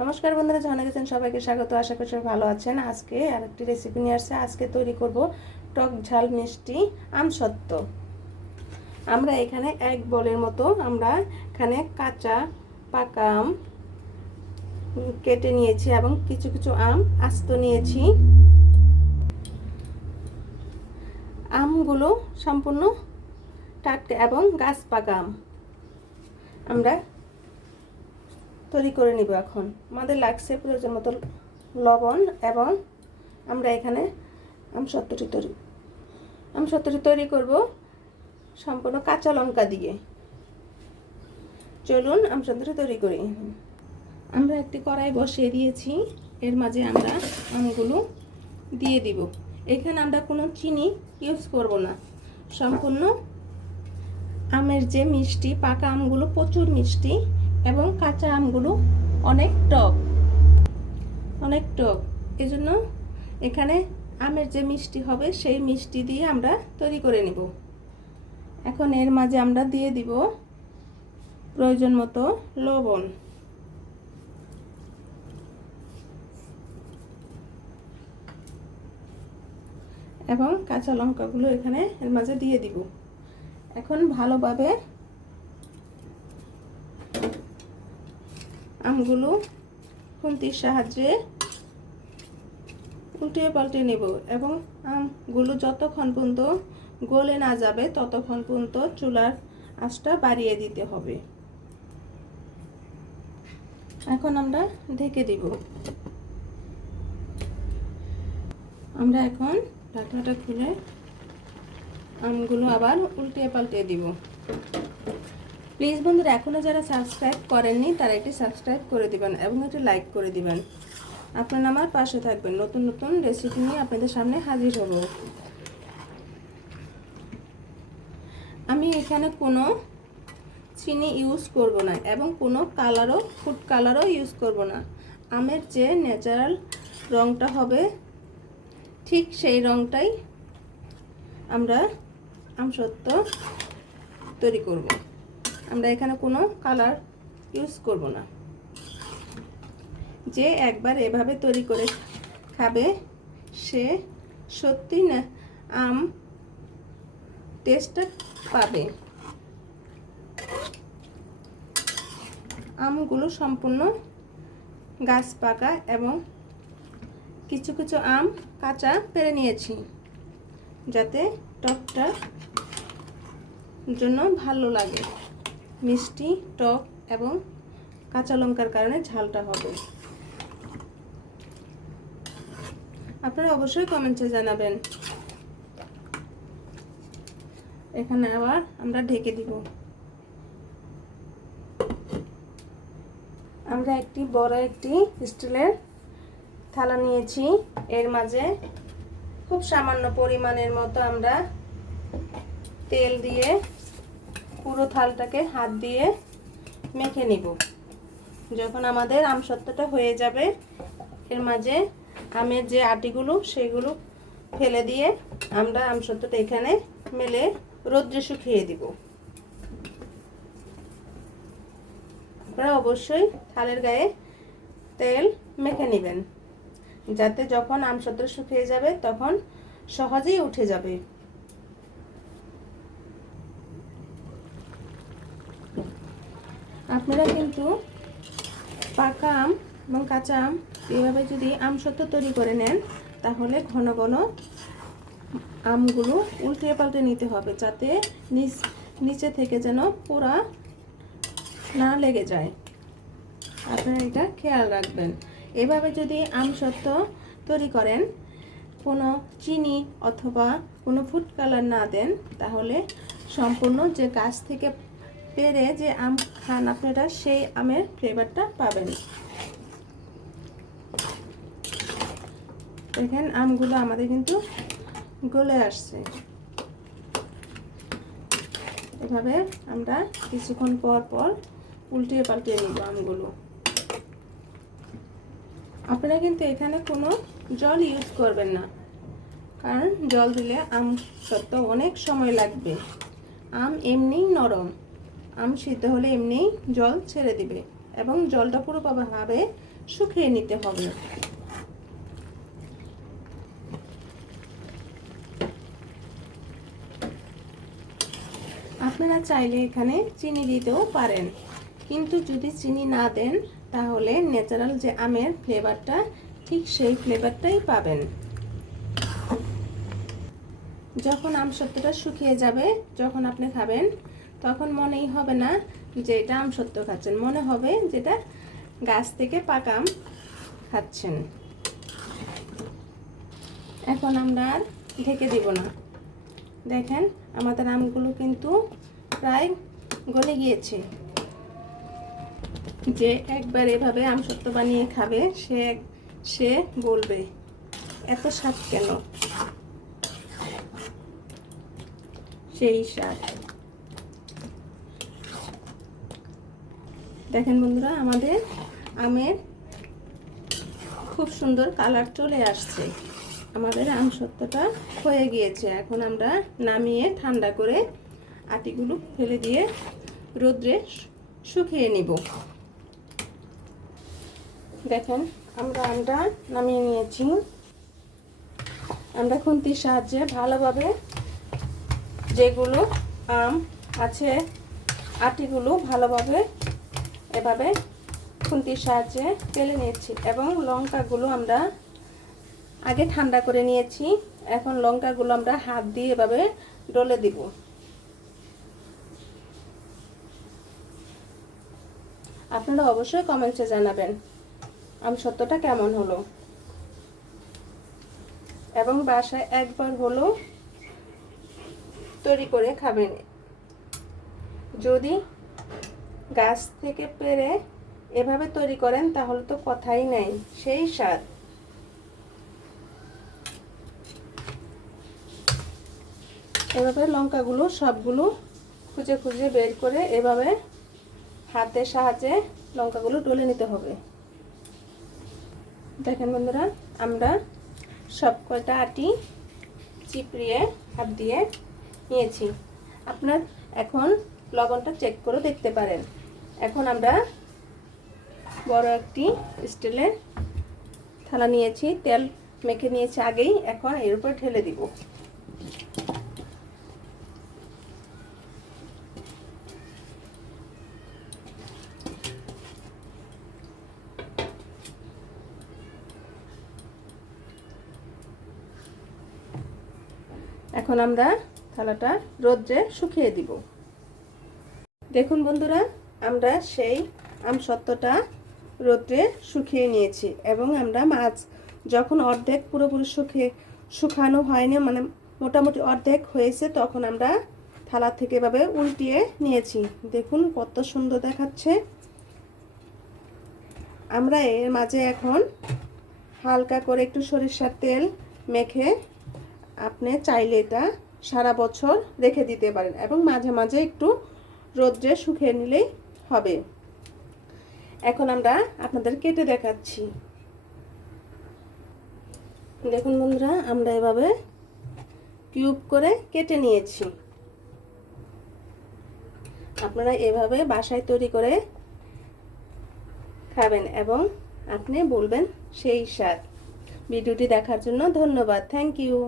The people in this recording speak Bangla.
নমস্কার বন্ধুরা, জানা গেছেন সবাইকে স্বাগত। আশা করি সবাই ভালো আছেন। আজকে আরেকটি রেসিপি নিয়ে আসছে। আজকে তৈরি করব টক ঝাল মিষ্টি আমসত্ত্ব। আমরা এখানে এক বলের মতো আমরা এখানে কাঁচা, পাকা আম কেটে নিয়েছি এবং কিছু কিছু আম আস্ত নিয়েছি। আমগুলো সম্পূর্ণ টাটকা এবং গাছ পাকা আম। আমরা তৈরি করে নিব এখন। আমাদের লাগছে প্রয়োজন মতো লবণ এবং আমরা এখানে আমসত্ত্বটি তৈরি আমসত্ত্বটি তৈরি করব সম্পূর্ণ কাঁচা লঙ্কা দিয়ে। চলুন আমসত্ত্বটি তৈরি করি। আমরা একটি কড়াই বসিয়ে দিয়েছি, এর মাঝে আমরা আমগুলো দিয়ে দিব। এখানে আমরা কোনো চিনি ইউজ করব না। সম্পূর্ণ আমের যে মিষ্টি, পাকা আমগুলো প্রচুর মিষ্টি এবং কাঁচা আমগুলো অনেক টক অনেক টক। এজন্য এখানে আমের যে মিষ্টি হবে সেই মিষ্টি দিয়ে আমরা তৈরি করে নিব। এখন এর মাঝে আমরা দিয়ে দিব প্রয়োজন মতো লবণ। এবং কাঁচা লঙ্কাগুলো এখানে এর মাঝে দিয়ে দিব। এখন ভালোভাবে আমগুলো খুন্তির সাহায্যে উল্টিয়ে পাল্টে নেব এবং আমগুলো যতক্ষণ পর্যন্ত গলে না যাবে, ততক্ষণ পর্যন্ত চুলার আঁচটা বাড়িয়ে দিতে হবে। এখন আমরা ঢেকে দিব। আমরা এখন ঢাকনাটা খুলে আমগুলো আবার উল্টিয়ে পাল্টে দিব। প্লিজ বন্ধুরা এখনও যারা সাবস্ক্রাইব করেননি, তারা একটি সাবস্ক্রাইব করে দিবেন এবং একটি লাইক করে দিবেন। আপনারা আমার পাশে থাকবেন। নতুন নতুন রেসিপি নিয়ে আপনাদের সামনে হাজির হব। আমি এখানে কোনো চিনি ইউজ করব না এবং কোনো কালারও ফুড কালারও ইউজ করব না। আমের যে ন্যাচারাল রঙটা হবে, ঠিক সেই রঙটাই আমরা আমসত্ত্ব তৈরি করব। আমরা এখানে কোনো কালার ইউজ করব না। যে একবার এভাবে তৈরি করে খাবে, সে সত্যি না আম টেস্টটা পাবে। আমগুলো সম্পূর্ণ গাছ পাকা এবং কিছু কিছু আম কাঁচা পেরে নিয়েছি, যাতে টকটা জন্য ভালো লাগে। মিষ্টি, টক এবং কাঁচা লঙ্কার কারণে ঝালটা হবে। আপনারা অবশ্যই কমেন্টে জানাবেন। এখানে আবার আমরা ঢেকে দিব। আমরা একটি বড় একটি স্টিলের থালা নিয়েছি। এর মাঝে খুব সামান্য পরিমাণের মতো আমরা তেল দিয়ে পুরো থালটাকে হাত দিয়ে মেখে নিব। যখন আমাদের আমসত্ত্বটা হয়ে যাবে, এর মাঝে আমের যে আটিগুলো, সেগুলো ফেলে দিয়ে আমরা আমসত্ত্বটা এখানে মেলে রোদ্রে শুকিয়ে দিব। আপনারা অবশ্যই থালের গায়ে তেল মেখে নেবেন। যাতে যখন আমসত্ত্ব শুকিয়ে যাবে, তখন সহজেই উঠে যাবে। আপনারা কিন্তু পাকা আম এবং কাঁচা আম এভাবে যদি আমসত্ত্ব তৈরি করে নেন, তাহলে ঘন ঘন আমগুলো উল্টে পাল্টে নিতে হবে যাতে নিচ থেকে যেন পুরা না লেগে যায়। আপনারা এটা খেয়াল রাখবেন। এভাবে যদি আমসত্ত্ব তৈরি করেন, কোনো চিনি অথবা কোনো ফুড কালার না দেন, তাহলে সম্পূর্ণ যে গাছ থেকে পেরে যে আম খান আপনারা, সেই আমের ফ্লেভারটা পাবেন। দেখেন, আমগুলো আমাদের কিন্তু গলে আসছে। এভাবে আমরা কিছুক্ষণ পর পর উল্টিয়ে পাল্টিয়ে নিব আমগুলো। আপনারা কিন্তু এখানে কোনো জল ইউজ করবেন না। কারণ জল দিলে আম সত্য অনেক সময় লাগবে। আম এমনিই নরম। আম সিদ্ধ হলে এমনিই জল ছেড়ে দিবে এবং জলটা পুরো পাবে শুকিয়ে নিতে হবে। আপনারা চাইলে এখানে চিনি দিতেও পারেন, কিন্তু যদি চিনি না দেন তাহলে ন্যাচারাল যে আমের ফ্লেভারটা ঠিক সেই ফ্লেভারটাই পাবেন। যখন আম সত্যটা শুকিয়ে যাবে, যখন আপনি খাবেন তখন মনেই হবে না যে এটা আম সত্য খাচ্ছেন। মনে হবে যেটা গাছ থেকে পাকা আম খাচ্ছেন। এখন আমরা আর ঢেকে দিব না। দেখেন, আমাদের আমগুলো কিন্তু প্রায় গলে গিয়েছে। যে একবার এভাবে আম সত্য বানিয়ে খাবে, সে সে বলবে, এত স্বাদ কেন? সেই স্বাদ। দেখেন বন্ধুরা, আমাদের আমের খুব সুন্দর কালার চলে আসছে। আমাদের আম সত্যটা হয়ে গিয়েছে। এখন আমরা নামিয়ে ঠান্ডা করে আটিগুলো ফেলে দিয়ে রোদ্রে শুকিয়ে নিব। দেখেন, আমরা আমটা নামিয়ে নিয়েছি। আমরা খুন্তির সাহায্যে ভালোভাবে যেগুলো আম আছে, আটিগুলো ভালোভাবে এভাবে খুন্তির সাহায্যে তেলে নিয়েছি এবং লঙ্কাগুলো আমরা আগে ঠান্ডা করে নিয়েছি। এখন লঙ্কাগুলো আমরা হাত দিয়ে এভাবে ডলে দিব। আপনারা অবশ্যই কমেন্টসে জানাবেন, আম সত্যটা কেমন হলো? এবং বাসায় একবার হলো তৈরি করে খাবেন। যদি গাছ থেকে পেরে এভাবে তৈরি করেন, তাহলে তো কথাই নেই। সেই স্বাদ। এভাবে লঙ্কাগুলো, সবগুলো খুঁজে খুঁজে বের করে এভাবে হাতের সাহায্যে লঙ্কাগুলো ডলে নিতে হবে। দেখেন বন্ধুরা, আমরা সব কয়টা আটি চিপড়িয়ে হাত দিয়ে নিয়েছি। আপনার এখন লবণটা চেক করে দেখতে পারেন। এখন আমরা বড় একটি স্টিলের থালা নিয়েছি, তেল মেখে নিয়েছি আগেই, এখন এর উপর ঢেলে দিব। এখন আমরা থালাটা রোদ্রে শুকিয়ে দিব। দেখুন বন্ধুরা আমরা সেই আম সত্ত্বটা রোদ্রে শুকিয়ে নিয়েছি এবং আমরা মাছ যখন অর্ধেক পুরোপুরি শুকিয়ে শুকানো হয়নি মানে মোটামুটি অর্ধেক হয়েছে, তখন আমরা থালা থেকে এভাবে উল্টিয়ে নিয়েছি। দেখুন কত সুন্দর দেখাচ্ছে। আমরা এর মাঝে এখন হালকা করে একটু সরিষার তেল মেখে আপনি চাইলে এটা সারা বছর রেখে দিতে পারেন এবং মাঝে মাঝে একটু রোদ্রে শুকিয়ে নিলেই হবে। এখন আমরা আপনাদের কেটে দেখাচ্ছি। দেখুন বন্ধুরা, আমরা এভাবে কিউব করে কেটে নিয়েছি। আপনারা এভাবে বাসায় তৈরি করে খাবেন এবং আপনি বলবেন সেই স্বাদ। ভিডিওটি দেখার জন্য ধন্যবাদ। Thank you.